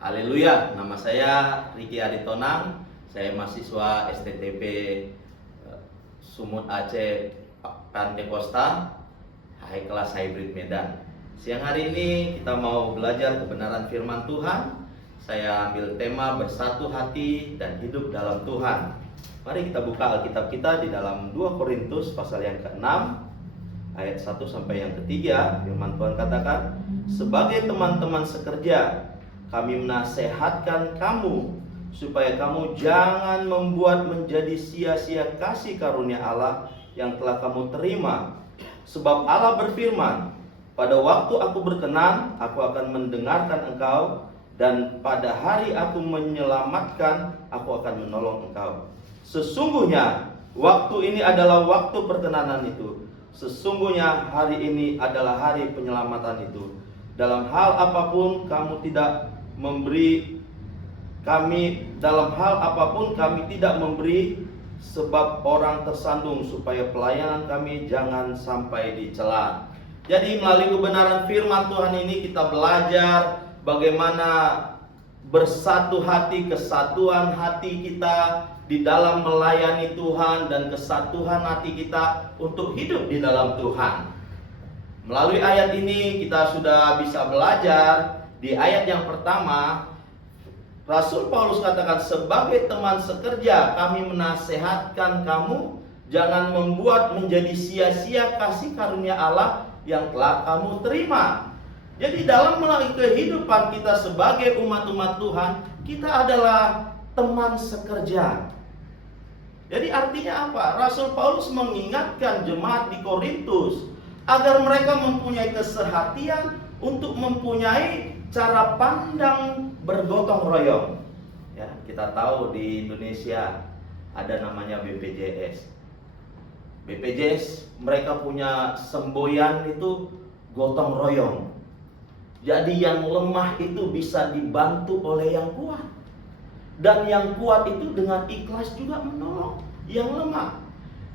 Haleluya, nama saya Riki Aritonang. Saya mahasiswa STTP Sumut Aceh Pantekosta, High Class Hybrid Medan. Siang hari ini kita mau belajar kebenaran firman Tuhan. Saya ambil tema bersatu hati dan hidup dalam Tuhan. Mari kita buka Alkitab kita di dalam 2 Korintus pasal yang ke-6 ayat 1 sampai yang ke-3. Firman Tuhan katakan, sebagai teman-teman sekerja, kami menasehatkan kamu supaya kamu jangan membuat menjadi sia-sia kasih karunia Allah yang telah kamu terima. Sebab Allah berfirman, pada waktu aku berkenan, aku akan mendengarkan engkau, dan pada hari aku menyelamatkan, aku akan menolong engkau. Sesungguhnya waktu ini adalah waktu perkenanan itu. Sesungguhnya hari ini adalah hari penyelamatan itu. Dalam hal apapun kami tidak memberi, sebab orang tersandung, supaya pelayanan kami jangan sampai dicela. Jadi melalui kebenaran firman Tuhan ini kita belajar bagaimana bersatu hati, kesatuan hati kita di dalam melayani Tuhan, dan kesatuan hati kita untuk hidup di dalam Tuhan. Melalui ayat ini kita sudah bisa belajar. Di ayat yang pertama, Rasul Paulus katakan, sebagai teman sekerja kami menasehatkan kamu jangan membuat menjadi sia-sia kasih karunia Allah yang telah kamu terima. Jadi dalam melalui kehidupan kita sebagai umat-umat Tuhan, kita adalah teman sekerja. Jadi artinya apa? Rasul Paulus mengingatkan jemaat di Korintus agar mereka mempunyai kesehatian untuk mempunyai cara pandang bergotong royong. Ya, kita tahu di Indonesia ada namanya BPJS. BPJS mereka punya semboyan itu gotong royong. Jadi yang lemah itu bisa dibantu oleh yang kuat, dan yang kuat itu dengan ikhlas juga menolong yang lemah.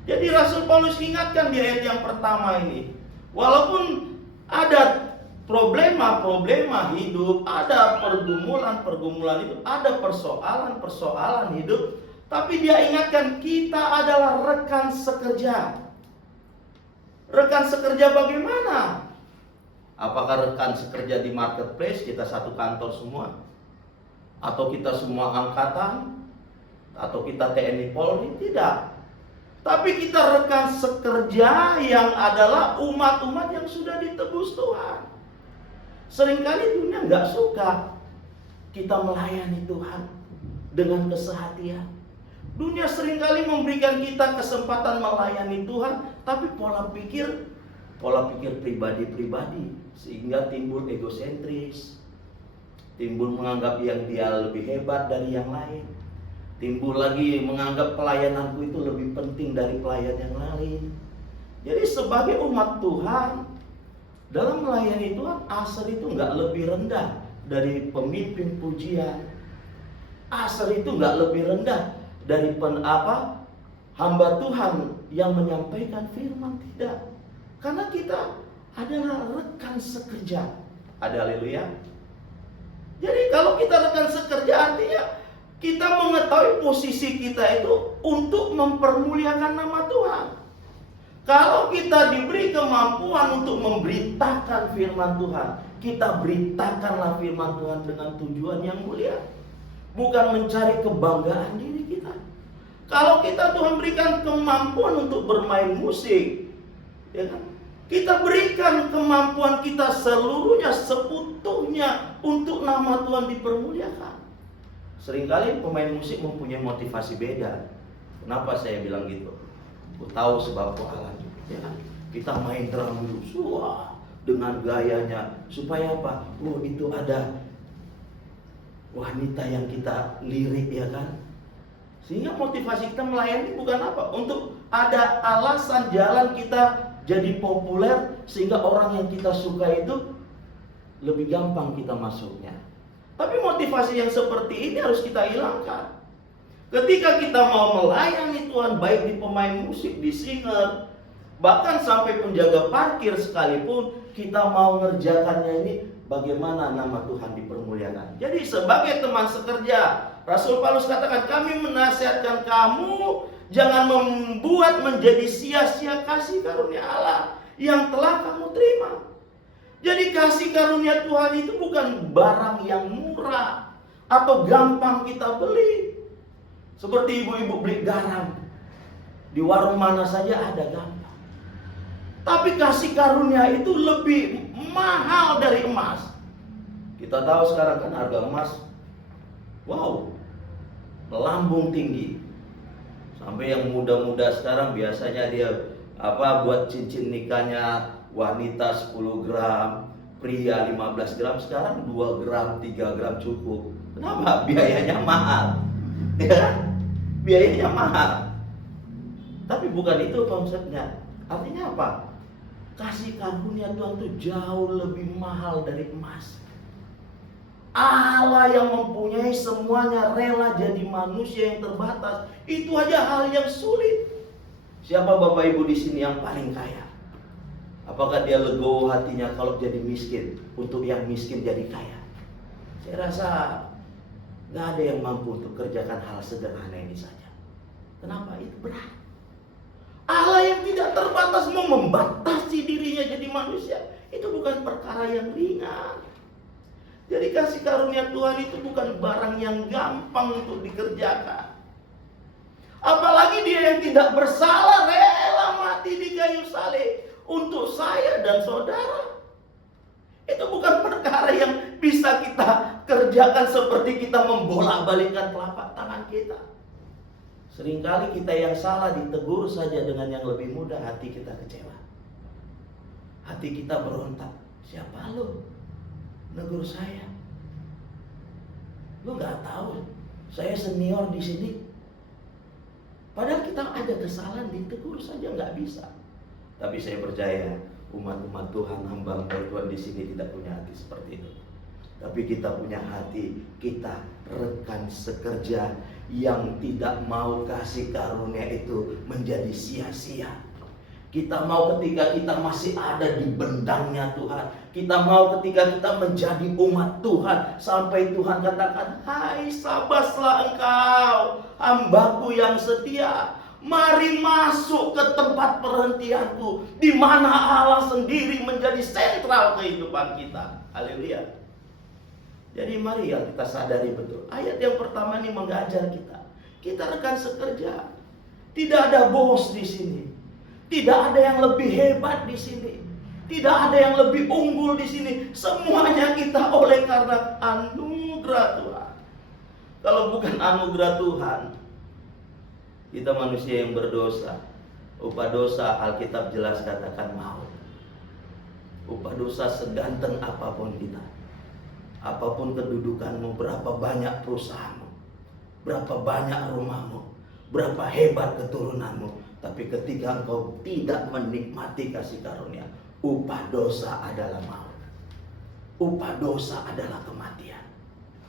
Jadi Rasul Paulus ingatkan di ayat yang pertama ini, walaupun ada problema-problema hidup, ada pergumulan-pergumulan hidup, ada persoalan-persoalan hidup, tapi dia ingatkan kita adalah rekan sekerja. Rekan sekerja bagaimana? Apakah rekan sekerja di marketplace, kita satu kantor semua? Atau kita semua angkatan? Atau kita TNI Polri? Tidak. Tapi kita rekan sekerja yang adalah umat-umat yang sudah ditebus Tuhan. Seringkali dunia nggak suka kita melayani Tuhan dengan kesehatian. Dunia seringkali memberikan kita kesempatan melayani Tuhan, tapi pola pikir pribadi-pribadi, sehingga timbul egosentris, timbul menganggap yang dia lebih hebat dari yang lain, timbul lagi menganggap pelayananku itu lebih penting dari pelayan yang lain. Jadi sebagai umat Tuhan, dalam melayani Tuhan, asar itu nggak lebih rendah dari pemimpin pujian. Asar itu nggak lebih rendah dari hamba Tuhan yang menyampaikan firman, tidak. Karena kita adalah rekan sekerja. Ada haleluya. Jadi kalau kita rekan sekerja, artinya kita mengetahui posisi kita itu untuk mempermuliakan nama Tuhan. Kalau kita diberi kemampuan untuk memberitakan firman Tuhan, kita beritakanlah firman Tuhan dengan tujuan yang mulia, bukan mencari kebanggaan diri kita. Kalau Tuhan berikan kemampuan untuk bermain musik, ya kan? Kita berikan kemampuan kita seluruhnya, seutuhnya untuk nama Tuhan dipermuliakan. Seringkali pemain musik mempunyai motivasi beda. Kenapa saya bilang gitu? Aku tahu sebab Allah, ya kan? Kita main drum dulu, dengan gayanya, supaya apa? Oh, itu ada wanita yang kita lirik, ya kan? Sehingga motivasi kita melayani bukan apa? Untuk ada alasan jalan kita jadi populer, sehingga orang yang kita suka itu lebih gampang kita masuknya. Tapi motivasi yang seperti ini harus kita hilangkan. Ketika kita mau melayani Tuhan, baik di pemain musik, di singer, bahkan sampai penjaga parkir sekalipun, kita mau ngerjakannya ini bagaimana nama Tuhan dipermuliakan. Jadi sebagai teman sekerja, Rasul Paulus katakan, kami menasihatkan kamu jangan membuat menjadi sia-sia kasih karunia Allah yang telah kamu terima. Jadi kasih karunia Tuhan itu bukan barang yang murah atau gampang kita beli. Seperti ibu-ibu beli garam, di warung mana saja ada gampang. Tapi kasih karunia itu lebih mahal dari emas. Kita tahu sekarang kan harga emas, wow, melambung tinggi. Sampai yang muda-muda sekarang biasanya dia buat cincin nikahnya wanita 10 gram, pria 15 gram, sekarang 2 gram, 3 gram cukup. Kenapa? Biayanya mahal. Ya, biayanya mahal. Tapi bukan itu konsepnya. Artinya apa? Kasih karunia Tuhan itu jauh lebih mahal dari emas. Allah yang mempunyai semuanya rela jadi manusia yang terbatas. Itu aja hal yang sulit. Siapa Bapak Ibu di sini yang paling kaya? Apakah dia legowo hatinya kalau jadi miskin, untuk yang miskin jadi kaya? Saya rasa gak ada yang mampu untuk kerjakan hal sederhana ini saja. Kenapa? Itu berat. Allah yang tidak terbatas mau membatasi dirinya jadi manusia, itu bukan perkara yang ringan. Jadi kasih karunia Tuhan itu bukan barang yang gampang untuk dikerjakan. Apalagi dia yang tidak bersalah rela mati di kayu salib untuk saya dan saudara. Itu bukan perkara yang bisa kita kerjakan seperti kita membolak-balikkan telapak tangan kita. Seringkali kita yang salah ditegur saja dengan yang lebih mudah, hati kita kecewa. Hati kita berontak. Siapa lo? Negur saya. Lo gak tahu, saya senior di sini. Padahal kita ada kesalahan, ditegur saja nggak bisa. Tapi saya percaya umat-umat Tuhan, hamba-hamba Tuhan di sini tidak punya hati seperti itu. Tapi kita punya hati, kita rekan sekerja yang tidak mau kasih karunia itu menjadi sia-sia. Kita mau ketika kita masih ada di bendangnya Tuhan. Kita mau ketika kita menjadi umat Tuhan, sampai Tuhan katakan, hai sabaslah engkau, hambaku yang setia. Mari masuk ke tempat perhentianku, di mana Allah sendiri menjadi sentral kehidupan kita. Haleluya. Jadi mari ya kita sadari betul. Ayat yang pertama ini mengajar kita. Kita rekan sekerja. Tidak ada bos di sini. Tidak ada yang lebih hebat di sini. Tidak ada yang lebih unggul di sini. Semuanya kita oleh karena anugerah Tuhan. Kalau bukan anugerah Tuhan, kita manusia yang berdosa. Upah dosa Alkitab jelas katakan maut. Upah dosa seganteng apapun kita, apapun kedudukanmu, berapa banyak perusahaanmu, berapa banyak rumahmu, berapa hebat keturunanmu, tapi ketika engkau tidak menikmati kasih karunia, upah dosa adalah maut. Upah dosa adalah kematian.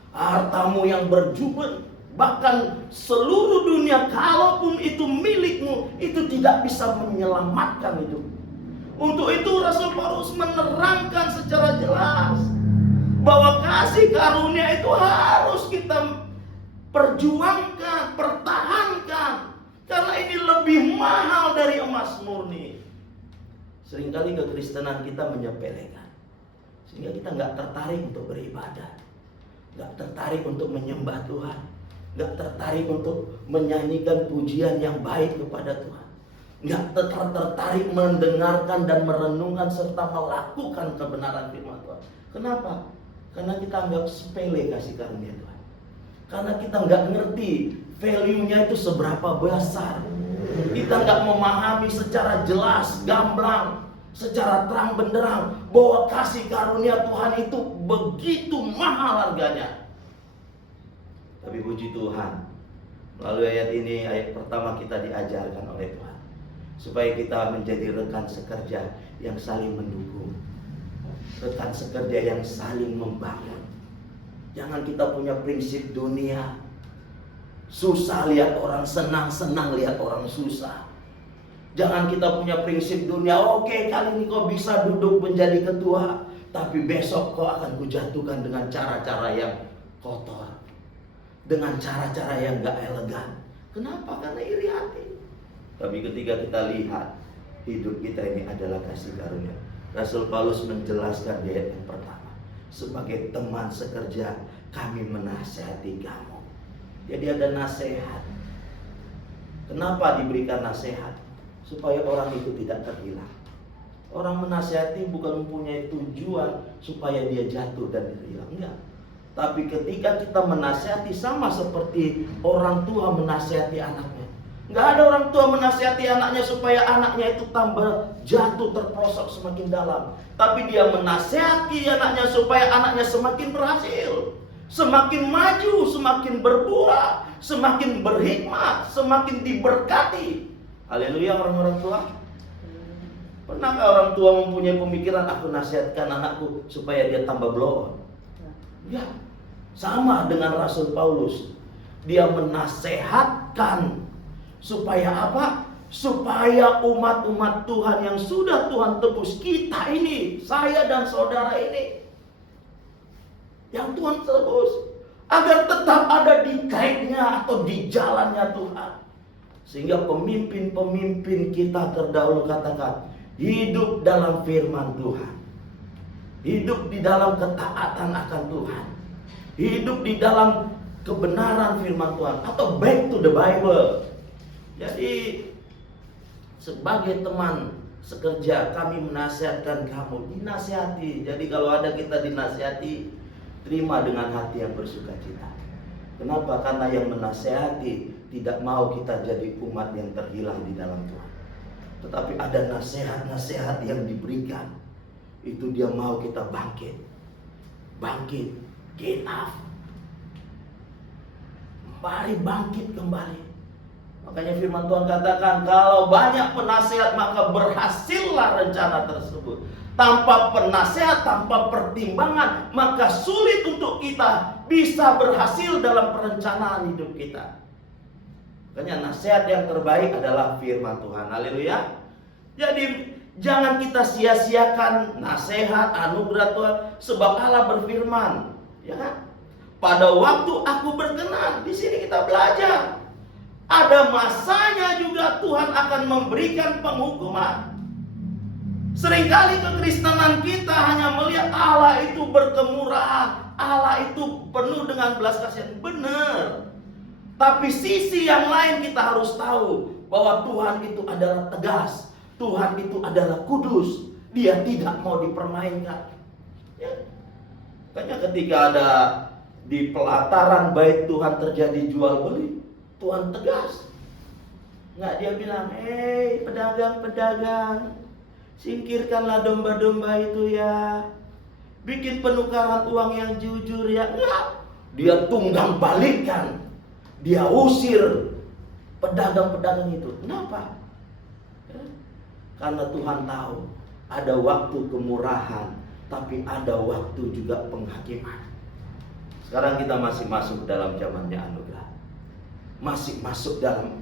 Hartamu yang berjubel, bahkan seluruh dunia, kalaupun itu milikmu, itu tidak bisa menyelamatkan itu. Untuk itu Rasul Paulus menerangkan secara jelas bahwa kasih karunia itu harus kita perjuangkan, pertahankan, karena ini lebih mahal dari emas murni. Seringkali kekristenan kita menyepelekan, sehingga kita nggak tertarik untuk beribadah, nggak tertarik untuk menyembah Tuhan, nggak tertarik untuk menyanyikan pujian yang baik kepada Tuhan, nggak tertarik mendengarkan dan merenungkan serta melakukan kebenaran firman Tuhan. Kenapa? Karena kita anggap sepele kasih karunia Tuhan. Karena kita nggak ngerti value-nya itu seberapa besar. Kita nggak memahami secara jelas, gamblang, secara terang benderang bahwa kasih karunia Tuhan itu begitu mahal harganya. Tapi puji Tuhan, melalui ayat ini, ayat pertama kita diajarkan oleh Tuhan, supaya kita menjadi rekan sekerja yang saling mendukung, rekan sekerja yang saling membangun. Jangan kita punya prinsip dunia, susah lihat orang senang, senang lihat orang susah. Jangan kita punya prinsip dunia, oke, kali ini kau bisa duduk menjadi ketua, tapi besok kau akan kujatuhkan dengan cara-cara yang kotor, dengan cara-cara yang gak elegan. Kenapa? Karena iri hati. Tapi ketika kita lihat hidup kita ini adalah kasih karunia, Rasul Paulus menjelaskan di ayat yang pertama, sebagai teman sekerja kami menasihati kamu. Jadi ada nasihat. Kenapa diberikan nasihat? Supaya orang itu tidak terhilang. Orang menasihati bukan mempunyai tujuan supaya dia jatuh dan hilang, enggak. Tapi ketika kita menasihati, sama seperti orang tua menasihati anaknya. Enggak ada orang tua menasihati anaknya supaya anaknya itu tambah jatuh terperosok semakin dalam. Tapi dia menasihati anaknya supaya anaknya semakin berhasil, semakin maju, semakin berbuah, semakin berhikmat, semakin diberkati. Haleluya orang-orang tua. Pernahkah orang tua mempunyai pemikiran, aku nasihatkan anakku supaya dia tambah blow on? Ya, sama dengan Rasul Paulus. Dia menasehatkan supaya apa? Supaya umat-umat Tuhan yang sudah Tuhan tebus, kita ini, saya dan saudara ini, yang Tuhan tebus, agar tetap ada di guide-nya atau di jalannya Tuhan. Sehingga pemimpin-pemimpin kita terdahulu katakan, hidup dalam firman Tuhan, hidup di dalam ketaatan akan Tuhan, hidup di dalam kebenaran firman Tuhan, atau back to the Bible. Jadi sebagai teman sekerja kami menasihatkan kamu, dinasihati. Jadi kalau ada kita dinasihati, terima dengan hati yang bersukacita. Kenapa? Karena yang menasihati tidak mau kita jadi umat yang terhilang di dalam Tuhan. Tetapi ada nasihat-nasihat yang diberikan, itu dia mau kita bangkit, get up, mari bangkit kembali. Makanya firman Tuhan katakan, kalau banyak penasihat maka berhasillah rencana tersebut. Tanpa penasihat, tanpa pertimbangan, maka sulit untuk kita bisa berhasil dalam perencanaan hidup kita. Makanya nasihat yang terbaik adalah firman Tuhan. Haleluya. Jadi jangan kita sia-siakan nasihat, anugerah Tuhan, sebab Allah berfirman, ya kan? Pada waktu aku berkenan, di sini kita belajar. Ada masanya juga Tuhan akan memberikan penghukuman. Seringkali kekristenan kita hanya melihat Allah itu berkemurahan, Allah itu penuh dengan belas kasihan. Benar. Tapi sisi yang lain kita harus tahu bahwa Tuhan itu adalah tegas, Tuhan itu adalah kudus, Dia tidak mau dipermainkan. Ya. Makanya ketika ada di pelataran bait Tuhan terjadi jual beli, Tuhan tegas. Nggak dia bilang, pedagang-pedagang, singkirkanlah domba-domba itu ya, bikin penukaran uang yang jujur ya. Enggak, dia tunggang balikkan, dia usir pedagang-pedagang itu. Kenapa? Ya, karena Tuhan tahu ada waktu kemurahan, tapi ada waktu juga penghakiman. Sekarang kita masih masuk dalam zamannya anugerah, masih masuk dalam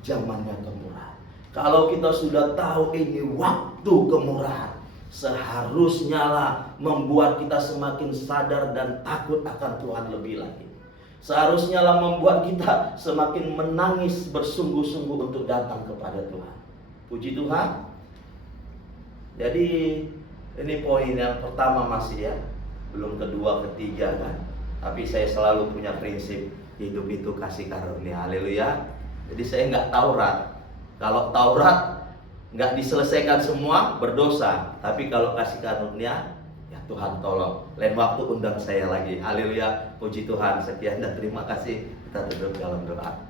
zamannya kemurahan. Kalau kita sudah tahu ini waktu kemurahan, seharusnya lah membuat kita semakin sadar dan takut akan Tuhan lebih lagi. Seharusnya lah membuat kita semakin menangis bersungguh-sungguh untuk datang kepada Tuhan. Puji Tuhan. Jadi ini poin yang pertama masih ya, belum kedua, ketiga kan. Tapi saya selalu punya prinsip, hidup itu kasih karunia. Haleluya. Jadi saya nggak Taurat. Kalau Taurat nggak diselesaikan semua, berdosa. Tapi kalau kasih karunia, ya Tuhan tolong. Lain waktu undang saya lagi. Haleluya. Puji Tuhan. Sekian dan terima kasih. Kita duduk dalam doa.